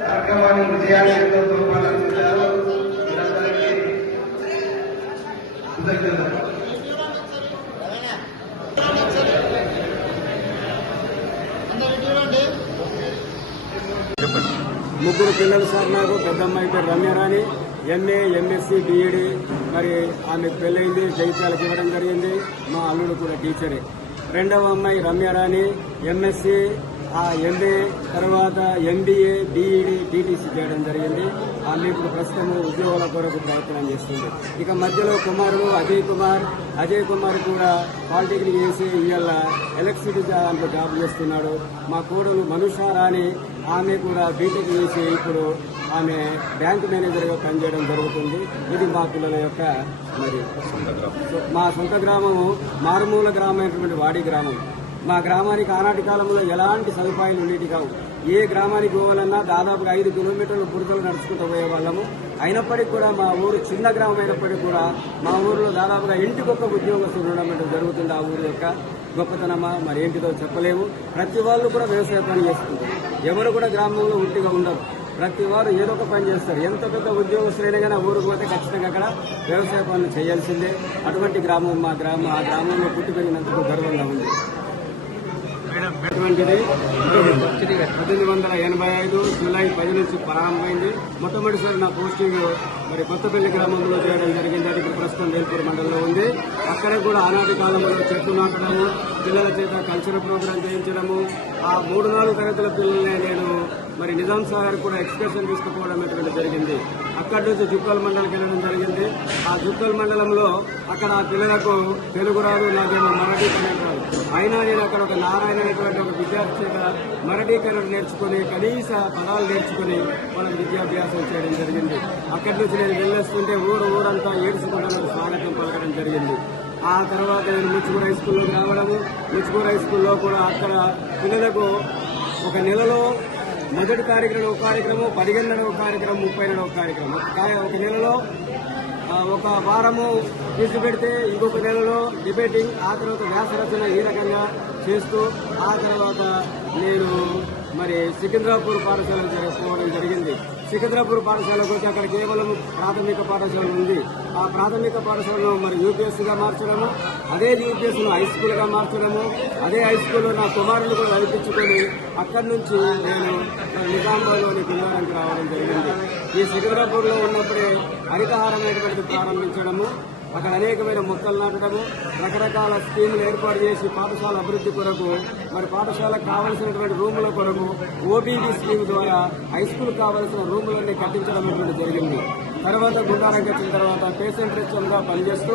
కార్యక్రమాన్ని విజయాన్ని పాటించారు. ముగ్గురు పిల్లలు సార్ నాకు. పెద్ద అమ్మాయి పేరు రమ్యరాణి, ఎంఏ ఎంఎస్సి బిఈడి. మరి ఆమెకు పెళ్ళైంది, జైత్యాలకు ఇవ్వడం జరిగింది. మా అల్లుడు కూడా టీచరే. రెండవ అమ్మాయి రమ్యరాణి ఎంఎస్సి ఎంఏ తర్వాత ఎంబీఏ బిఈడి టీటీసీ చేయడం జరిగింది. ఆమె ఇప్పుడు ప్రస్తుతం ఉద్యోగాల కొరకు ప్రయత్నం చేస్తుంది. ఇక మధ్యలో కుమారుడు అజయ్ కుమార్ కూడా పాలిటెక్నిక్ చేసి ఇవాళ ఎలక్ట్రిసిటీ దాంట్లో జాబ్ చేస్తున్నాడు. మా కోడలు మనుషారాణి, ఆమె కూడా బీటెక్ చేసి ఇప్పుడు ఆమె బ్యాంక్ మేనేజర్గా పనిచేయడం జరుగుతుంది. ఇది మా పిల్లల యొక్క మరి మా సొంత గ్రామము మారుమూల గ్రామమైనటువంటి వాడి గ్రామం. మా గ్రామానికి ఆనాటి కాలంలో ఎలాంటి సదుపాయాలు ఉండేవి కావు. ఏ గ్రామానికి పోవాలన్నా దాదాపుగా 5 కిలోమీటర్ల బురదలు నడుచుకుంటూ పోయేవాళ్ళము. అయినప్పటికీ కూడా మా ఊరు చిన్న గ్రామం అయినప్పటికీ కూడా మా ఊరిలో దాదాపుగా ఇంటికొక ఉద్యోగస్తులు ఉండడం జరుగుతుంది. ఆ ఊరి యొక్క గొప్పతనమా మరి ఏంటిదో చెప్పలేము. ప్రతి వాళ్ళు కూడా వ్యవసాయ పని చేసుకుంటారు. ఎవరు కూడా గ్రామంలో ఉట్టిగా ఉండరు. ప్రతి వారు ఏదో ఒక పని చేస్తారు. ఎంత పెద్ద ఉద్యోగస్తులైనా కానీ ఊరికి పోతే ఖచ్చితంగా అక్కడ వ్యవసాయ పనులు చేయాల్సిందే. అటువంటి గ్రామం మా గ్రామం. ఆ గ్రామంలో పుట్టి పెరిగినందుకు గర్వంగా ఉంది. అటువంటిది 1885 జూలై 10 నుంచి ప్రారంభమైంది. మొట్టమొదటిసారి నా పోస్టింగ్ మరి కొత్తపల్లి గ్రామంలో చేయడం జరిగింది. అది ప్రస్తుతం వేల్పూర్ మండలంలో ఉంది. అక్కడ కూడా ఆనాటి కాలంలో చెట్లు నాటడము, పిల్లల చేత కల్చరల్ ప్రోగ్రాం చేయించడము. ఆ 3-4 తరగతుల పిల్లల్ని నేను మరి నిజాం సాగర్ కూడా ఎక్స్కర్షన్ తీసుకుపోవడం అనేటువంటి జరిగింది. అక్కడి నుంచి జుక్కల్ మండలికి వెళ్ళడం జరిగింది. ఆ జుక్కల్ మండలంలో అక్కడ ఆ పిల్లలకు తెలుగు రాదు, నాకేమో మరాఠీ కన్నడ రాదు. అయినా నేను అక్కడ ఒక నారాయణ అనేటువంటి ఒక విద్యార్థి మరాఠీ కన్నడ నేర్చుకుని కనీస పదాలు నేర్చుకుని వాళ్ళకి విద్యాభ్యాసం చేయడం జరిగింది. అక్కడి నుంచి నేను వెళ్ళొస్తుంటే ఊరంతా ఏడ్చుకుంటూ స్వాగతం పలకడం జరిగింది. ఆ తర్వాత నేను ముచ్చుకూరు హై స్కూల్లోకి రావడము. ముచ్చుకూరు హై స్కూల్లో కూడా అక్కడ పిల్లలకు ఒక నెలలో మొదటి తారీఖున ఒక కార్యక్రమం, 15వ కార్యక్రమం, 30వ కార్యక్రమం. ఒక నెలలో ఒక వారము క్విజ్ పెడితే ఇంకొక నెలలో డిబేటింగ్, ఆ తర్వాత వ్యాసరచన ఈ రకంగా చేస్తూ ఆ తర్వాత నేను మరి సికింద్రాపూర్ పాఠశాలకు జరగకపోవడం జరిగింది. సికింద్రాపూర్ పాఠశాల గురించి అక్కడ కేవలం ప్రాథమిక పాఠశాల ఉంది. ఆ ప్రాథమిక పాఠశాలను మరి యూపీఎస్సీగా మార్చడము, అదే యూపీఎస్సీను హై స్కూల్గా మార్చడము, అదే హై స్కూల్లో నా కుమారులు కూడా నడిపించుకొని అక్కడి నుంచి నేను నిజామాబాద్లోని పిల్లడానికి రావడం జరిగింది. ఈ సికింద్రాపూర్లో ఉన్నప్పుడే హరితహారం అనేటువంటిది ప్రారంభించడము, అక్కడ అనేకమైన మొక్కలు నాటడము, రకరకాల స్కీములు ఏర్పాటు చేసి పాఠశాల అభివృద్ధి కొరకు మరి పాఠశాలకు కావలసినటువంటి రూముల కొరకు ఓబీడీ స్కీమ్ ద్వారా హై స్కూల్ కావలసిన రూములన్నీ కట్టించడం అనేటువంటి జరిగింది. తర్వాత గుండారంకి వచ్చిన తర్వాత పేషెంట్ రిచంగా పనిచేస్తూ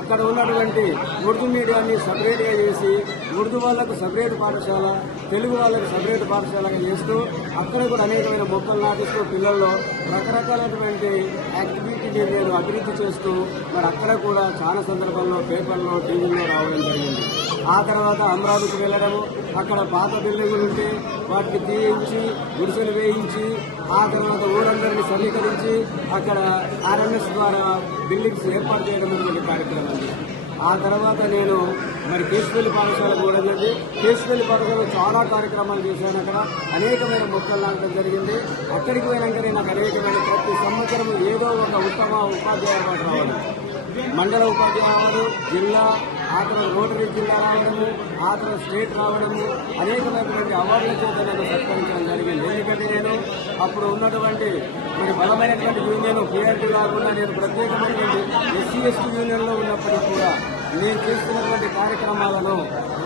అక్కడ ఉన్నటువంటి ఉర్దూ మీడియాన్ని సపరేట్గా చేసి ఉర్దూ వాళ్లకు సపరేట్ పాఠశాల, తెలుగు వాళ్ళకు సపరేట్ పాఠశాలగా చేస్తూ అక్కడ కూడా అనేకమైన మొక్కలు నాటిస్తూ పిల్లల్లో రకరకాలైనటువంటి యాక్టివిటీని నేను అభివృద్ధి చేస్తూ మరి అక్కడ కూడా చాలా సందర్భాల్లో పేపర్లో టీవీలో రావడం జరిగింది. ఆ తర్వాత అమరావతికి వెళ్ళడము, అక్కడ పాత బిల్డింగులు ఉంటే వాటిని తీయించి గుడిసెలు వేయించి ఆ తర్వాత ఊరందరినీ సమీకరించి అక్కడ ఆర్ఎంఎస్ ద్వారా బిల్డింగ్స్ ఏర్పాటు చేయడం అనేటువంటి కార్యక్రమం. ఆ తర్వాత నేను మరి కేసుపల్లి పాఠశాలకు కూడా జరిగింది. కేసుపల్లి పాఠశాలలో చాలా కార్యక్రమాలు చేశాను. అక్కడ అనేకమైన మొక్కలు నాటడం జరిగింది. అక్కడికి పోయినాక నాకు అనేకమైన ప్రతి సంవత్సరం ఏదో ఒక ఉత్తమ ఉపాధ్యాయ అవార్డు రావడం, మండల ఉపాధ్యాయ అవార్డు, జిల్లా, ఆ తర్వాత రోటరీ జిల్లా రావడము, ఆ తర్వాత స్టేట్ రావడము, అనేకమైనటువంటి అవార్డుల చేత నేను సత్కరించడం జరిగింది. ఎందుకంటే నేను అప్పుడు ఉన్నటువంటి మరి బలమైనటువంటి యూనియన్ కేఆర్టీ కాకుండా నేను ప్రత్యేకమైనటువంటి ఎస్సీ ఎస్టీ యూనియన్లో ఉన్నప్పటికీ కూడా నేను చేస్తున్నటువంటి కార్యక్రమాలను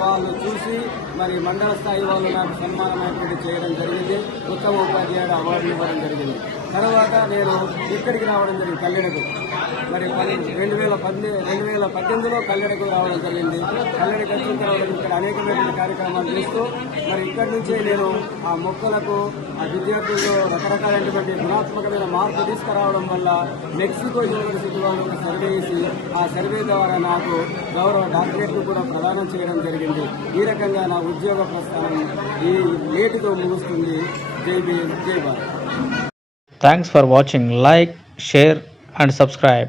వాళ్ళు చూసి మరి మండల స్థాయి వాళ్ళు నాకు సన్మానమైనటువంటి చేయడం జరిగింది. ఉత్తమ ఉపాధ్యాయుడు అవార్డు ఇవ్వడం జరిగింది. తర్వాత నేను ఇక్కడికి రావడం జరిగింది కల్లెడకు. మరి 2018లో కల్లెడకు రావడం జరిగింది. కల్లెడకు వచ్చిన తర్వాత ఇక్కడ అనేకమైన కార్యక్రమాలు చేస్తూ మరి ఇక్కడి నుంచే నేను ఆ మొక్కలకు ఆ విద్యార్థుల్లో రకరకాలైనటువంటి గుణాత్మకమైన మార్పు తీసుకురావడం వల్ల మెక్సికో యూనివర్సిటీ వాళ్ళు ఒక సర్వే చేసి ఆ సర్వే ద్వారా నాకు గౌరవ డాక్టరేట్లు కూడా ప్రదానం చేయడం జరిగింది. ఈ రకంగా నా ఉద్యోగ ప్రస్థానం ఈ నేటితో ముగుస్తుంది. జై భీమ్, జై Bharat. Thanks for watching. Like, share and subscribe.